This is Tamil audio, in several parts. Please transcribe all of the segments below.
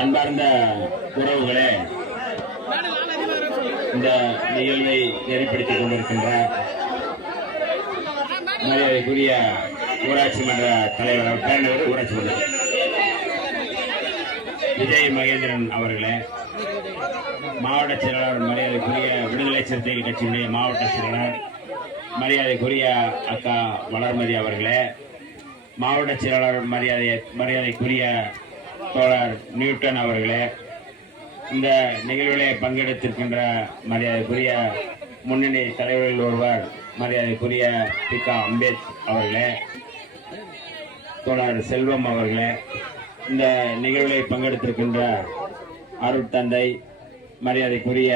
அன்பார்ந்த உறவுகளே, இந்த நிகழ்வை ஏற்படுத்திக் கொண்டிருக்கின்ற மரியாதைக்குரிய ஊராட்சி மன்ற தலைவர் பேரனூர் ஊராட்சி மன்ற விஜய் மகேந்திரன் அவர்களே, மாவட்ட செயலாளர் மரியாதைக்குரிய விடுதலை சிறுத்தைகள் கட்சியினுடைய மாவட்ட செயலாளர் மரியாதைக்குரிய அக்கா வளர்மதி அவர்களே, மாவட்ட செயலாளர் மரியாதைக்குரிய தோழர் நியூட்டன் அவர்களே, இந்த நிகழ்விலே பங்கெடுத்திருக்கின்ற மரியாதைக்குரிய முன்னணி தலைவர்கள் ஒருவர் மரியாதைக்குரிய பிகா அம்பேத் அவர்களே, தோழர் செல்வம் அவர்களே, இந்த நிகழ்விலே பங்கெடுத்திருக்கின்ற அருட்தந்தை மரியாதைக்குரிய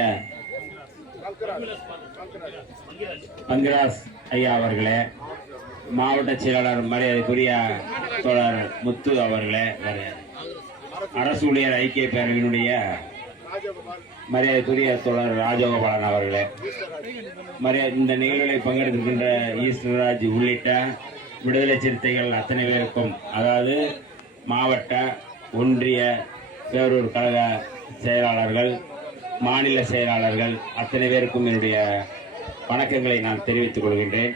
பங்கிராஸ் ஐயா அவர்களே, மாவட்ட செயலாளர் மரியாதைக்குரிய தோழர் முத்து அவர்களே, அரசு ஊழியர் ஐக்கிய பேரவையினுடைய மரியாதைக்குரிய தோழர் ராஜகோபாலன் அவர்களே, இந்த நிகழ்வுகளில் பங்கெடுக்கின்ற ஈஸ்வரராஜ் உள்ளிட்ட விடுதலை சிறுத்தைகள் அத்தனை பேருக்கும், அதாவது மாவட்ட ஒன்றிய பேரூர் கழக செயலாளர்கள், மாநில செயலாளர்கள் அத்தனை பேருக்கும் என்னுடைய வணக்கங்களை நான் தெரிவித்துக் கொள்கின்றேன்.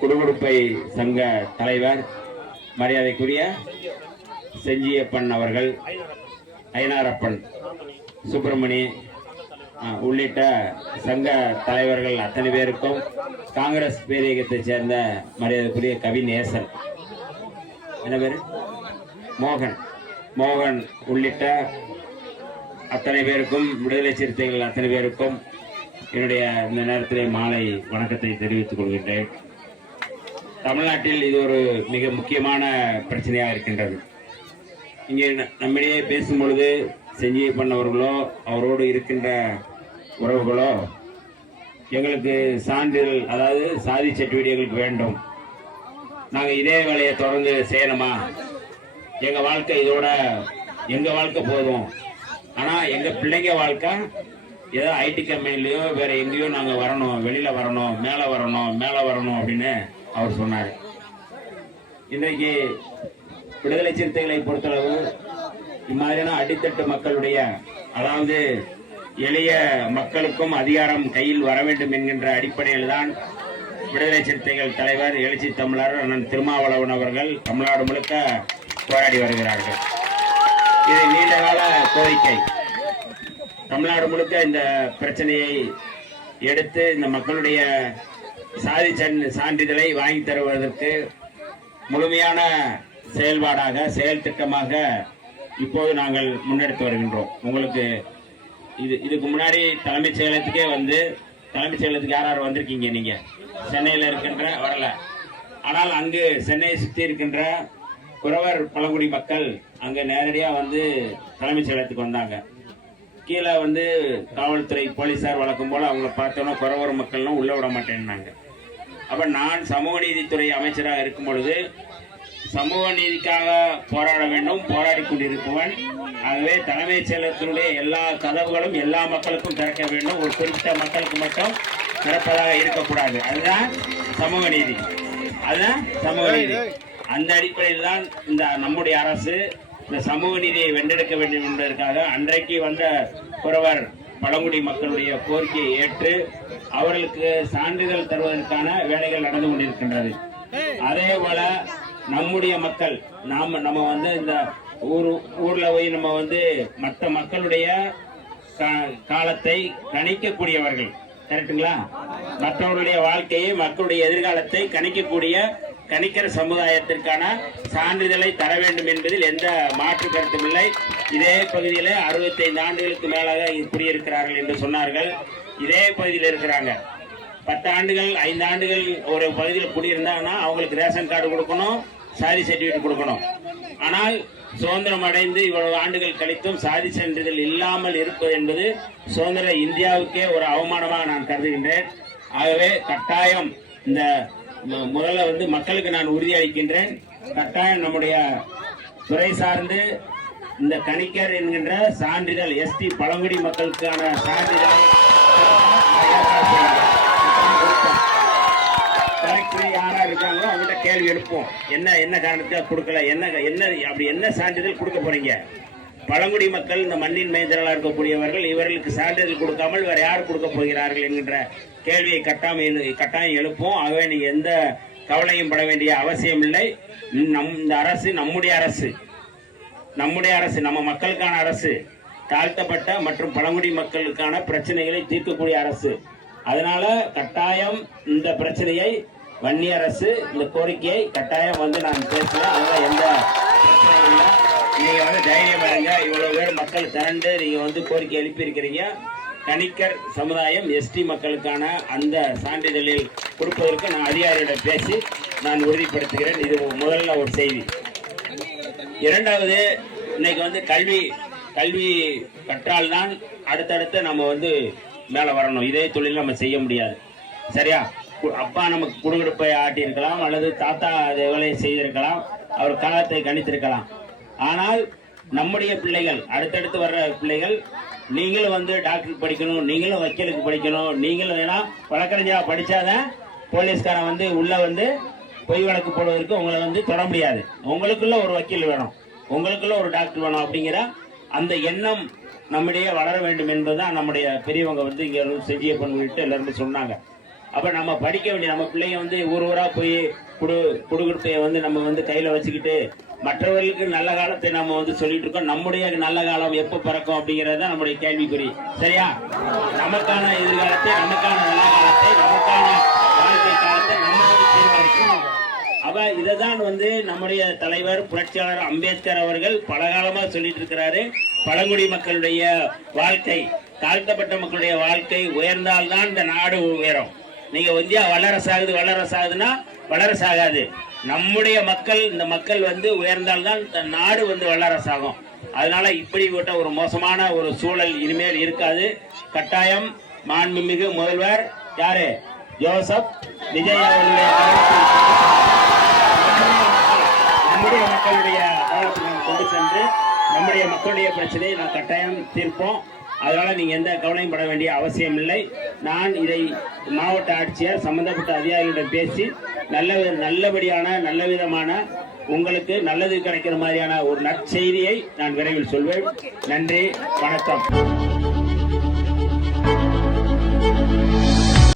குடுகுடுப்பை சங்க தலைவர் மரியாதைக்குரிய செஞ்சியப்பன் அவர்கள், ஐனாரப்பன், சுப்பிரமணி உள்ளிட்ட சங்க தலைவர்கள் அத்தனை பேருக்கும், காங்கிரஸ் பேரியக்கத்தை சேர்ந்த மரியாதைக்குரிய கவிநேசன், என்ன பேரு, மோகன் உள்ளிட்ட அத்தனை பேருக்கும், விடுதலை சிறுத்தைகள் அத்தனை பேருக்கும் என்னுடைய இந்த நேரத்திலே மாலை வணக்கத்தை தெரிவித்துக் கொள்கின்றேன். தமிழ்நாட்டில் இது ஒரு மிக முக்கியமான பிரச்சனையாக இருக்கின்றது. இங்கே நம்மிடையே பேசும் பொழுது செஞ்சியப்பன் அவர்களோ அவரோடு இருக்கின்ற உறவுகளோ எங்களுக்கு சான்றிதழ், அதாவது சாதி சர்டிபிகேட் வேண்டும், நாங்கள் இதே வேலையை தொடர்ந்து செய்யணுமா, எங்கள் வாழ்க்கை இதோட எங்கள் வாழ்க்கை போதும், ஆனால் எங்கள் பிள்ளைங்க வாழ்க்கை ஏதோ ஐடி கம்பெனிலையோ வேற எங்கேயோ நாங்கள் வரணும், வெளியில் வரணும், மேலே வரணும் அப்படின்னு அவர் சொன்னார். இன்றைக்கு விடுதலை சிறுத்தைகளை பொறுத்தளவு இம்மாதிரியான அடித்தட்டு மக்களுடைய, அதாவது எளிய மக்களுக்கும் அதிகாரம் கையில் வர வேண்டும் என்கின்ற அடிப்படையில் தான் விடுதலை சிறுத்தைகள் தலைவர் எழுச்சி தமிழர் அண்ணன் திருமாவளவன் அவர்கள் தமிழ்நாடு முழுக்க போராடி வருகிறார்கள். இது நீண்டகால கோரிக்கை. தமிழ்நாடு முழுக்க இந்த பிரச்சனையை எடுத்து இந்த மக்களுடைய சாதி சான்றிதழை வாங்கி தருவதற்கு முழுமையான செயல்பாடாக, செயல் திட்டமாக இப்போது நாங்கள் முன்னெடுத்து வருகின்றோம். உங்களுக்கு இதுக்கு முன்னாடி தலைமைச் செயலகத்துக்கே தலைமைச் செயலகத்துக்கு யார் வந்திருக்கீங்க? நீங்க சென்னையில் இருக்கின்ற வரல, ஆனால் அங்கு சென்னையை சுற்றி இருக்கின்ற குறவர் பழங்குடி மக்கள் அங்க நேரடியா தலைமைச் செயலகத்துக்கு வந்தாங்க. கீழே காவல்துறை போலீசார் வழக்கம் போல அவங்கள பார்த்தோன்னா குறவர் மக்கள்லாம் உள்ள விட மாட்டேன்னாங்க. அப்ப நான் சமூக நீதித்துறை அமைச்சராக இருக்கும் பொழுது சமூக நீதிக்காக போராட வேண்டும், போராடி கொண்டிருப்பவன். ஆகவே தலைமைச் செயலகத்தினுடைய எல்லா கதவுகளும் எல்லா மக்களுக்கும் திறக்க வேண்டும், ஒரு குறிப்பிட்ட மக்களுக்கு மட்டும் திறப்பதாக இருக்கக்கூடாது. அதுதான் சமூக நீதி, அதுதான் சமூக நீதி. அந்த அடிப்படையில் தான் இந்த நம்முடைய அரசு இந்த சமூக நீதியை வென்றெடுக்க வேண்டும் என்பதற்காக அன்றைக்கு வந்த குறவர் பழங்குடி மக்களுடைய கோரிக்கையை ஏற்று அவர்களுக்கு சான்றிதழ் தருவதற்கான வேலைகள் நடந்து கொண்டிருக்கின்றது. அதே போல நம்முடைய மக்கள் நம்ம இந்த ஊர்ல போய் நம்ம மற்ற மக்களுடைய காலத்தை கணிக்கக்கூடியவர்கள், கரெக்டுங்களா? மற்றவர்களுடைய வாழ்க்கையை, மக்களுடைய எதிர்காலத்தை கணிக்கிற சமுதாயத்திற்கான சான்றிதழை தர வேண்டும் என்பதில் எந்த மாற்று கருத்தும் இல்லை. இதே பகுதியில் 65 ஆண்டுகளுக்கு மேலாக குடியிருக்கிறார்கள் என்று சொன்னார்கள். இதே பகுதியில் இருக்கிறாங்க. 10 ஆண்டுகள் 5 ஆண்டுகள் ஒரு பகுதியில் குடியிருந்தாங்கன்னா அவங்களுக்கு ரேஷன் கார்டு கொடுக்கணும், சாதி சர்டிபிகேட் கொடுக்கணும். ஆனால் சுதந்திரம் அடைந்து இவ்வளவு ஆண்டுகள் கழித்தும் சாதி சான்றிதழ் இல்லாமல் இருப்பது என்பது சுதந்திர இந்தியாவுக்கே ஒரு அவமானமாக நான் கருதுகின்றேன். ஆகவே கட்டாயம் இந்த முதல்ல மக்களுக்கு நான் உறுதி அளிக்கின்றேன், கட்டாயம் நம்முடைய துறை சார்ந்து இந்த கணிக்கர் என்கின்ற சான்றிதழ், எஸ்டி பழங்குடி மக்களுக்கான சான்றிதழை கலெக்டர் யாரா யார் இருக்காங்களோ அவங்ககிட்ட கேள்வி எழுப்போம். என்ன என்ன காரணத்துக்காக கொடுக்கல, என்ன என்ன அப்படி என்ன சான்றிதழ் கொடுக்க போறீங்க? பழங்குடி மக்கள் இந்த மண்ணின் மேய்தலாக இருக்கக்கூடியவர்கள், இவர்களுக்கு சான்றிதழ் கொடுக்காமல் வேற யார் கொடுக்க போகிறார்கள் என்கின்ற கேள்வியை கட்டாயம் எழுப்போம். ஆகவே நீங்க எந்த கவலையும் பட வேண்டிய அவசியம் இல்லை. இந்த அரசு நம்முடைய அரசு, நம்ம மக்களுக்கான அரசு, தாழ்த்தப்பட்ட மற்றும் பழங்குடி மக்களுக்கான பிரச்சனைகளை தீர்க்கக்கூடிய அரசு. அதனால கட்டாயம் இந்த பிரச்சனையை வன்னி அரசு, இந்த கோரிக்கையை கட்டாயம் நான் பேசுறேன். அதனால எந்த பிரச்சனையும் இல்லை. நீங்க தைரியம் இருங்க. இவ்வளவு பேர் மக்கள் திரண்டு நீங்க கோரிக்கை எழுப்பி இருக்கிறீங்க. கணிக்கர் சமுதாயம் எஸ்டி மக்களுக்கான அந்த சான்றிதழில் கொடுப்பதற்கு நான் அதிகாரியிடம் பேசி நான் உறுதிப்படுத்துகிறேன். இது முதல்ல ஒரு செய்தி. இரண்டாவது, இன்னைக்கு கல்வி கற்றால்தான் அடுத்தடுத்து நம்ம மேல வரணும். இதே தொழில் நம்ம செய்ய முடியாது. சரியா? அப்பா நமக்கு குடுகுடுப்பை ஆட்டி இருக்கலாம், அல்லது தாத்தா அதை வேலையை செய்திருக்கலாம், அவர் காலத்தை கணித்திருக்கலாம். ஆனால் நம்முடைய பிள்ளைகள், அடுத்தடுத்து வர்ற பிள்ளைகள், நீங்களும் டாக்டருக்கு படிக்கணும், நீங்களும் வக்கீலுக்கு படிக்கணும், நீங்களும் வேணா வழக்கறிஞரா படிச்சாதான் போலீஸ்காரன் உள்ள பொய் வழக்கு போடுவதற்கு உங்களை தொட முடியாது. உங்களுக்குள்ள ஒரு வக்கீல் வேணும், உங்களுக்குள்ள ஒரு டாக்டர் வேணும். அப்படிங்கிற அந்த எண்ணம் நம்மிடையே வளர வேண்டும் என்பதுதான் நம்முடைய பெரியவங்க இங்க செஞ்சிய பண்ணிட்டு எல்லாருமே சொன்னாங்க. அப்ப நம்ம படிக்க வேண்டிய நம்ம பிள்ளைங்க ஊர் ஊரா போய் குடுகுடுப்பைய நம்ம கையில வச்சுக்கிட்டு மற்றவர்களுக்கு நல்ல காலத்தை நம்ம சொல்லிட்டு இருக்கோம். நம்முடைய நல்ல காலம் எப்ப பிறக்கும் அப்படிங்கறது நம்முடைய கேள்விக்குறி. சரியா? நமக்கான எதிர்காலத்தை, நமக்கான நல்ல காலத்தை, நமக்கான வாழ்க்கை காலத்தை நம்ம தீர்மானிக்கணும். அப்ப இதைதான் நம்முடைய தலைவர் புரட்சியாளர் அம்பேத்கர் அவர்கள் பல காலமா சொல்லிட்டு இருக்கிறாரு. பழங்குடி மக்களுடைய வாழ்க்கை, தாழ்த்தப்பட்ட மக்களுடைய வாழ்க்கை உயர்ந்தால்தான் இந்த நாடு உயரும். நீங்க இந்தியா வல்லரசாகுதுன்னா வல்லரசாகாது. நம்முடைய மக்கள், இந்த மக்கள் உயர்ந்தால்தான் இந்த நாடு வல்லரசாகும். அதனால இப்படிப்பட்ட ஒரு மோசமான ஒரு சூழல் இனிமேல் இருக்காது. கட்டாயம் மாண்புமிகு முதல்வர் யாரு ஜோசப் விஜய் அவர்களுடைய நம்முடைய மக்களுடைய கவனத்துக்கு கொண்டு சென்று நம்முடைய மக்களுடைய பிரச்சனையை நான் கட்டாயம் தீர்ப்போம். அதனால நீங்க எந்த கவலையும் பட வேண்டிய அவசியம் இல்லை. நான் இதை மாவட்ட ஆட்சியர் சம்பந்தப்பட்ட அதிகாரிகளிடம் பேசி நல்லபடியான நல்ல விதமான உங்களுக்கு நல்லது கிடைக்கிற மாதிரியான ஒரு நற்செய்தியை நான் விரைவில் சொல்வேன். நன்றி, வணக்கம்.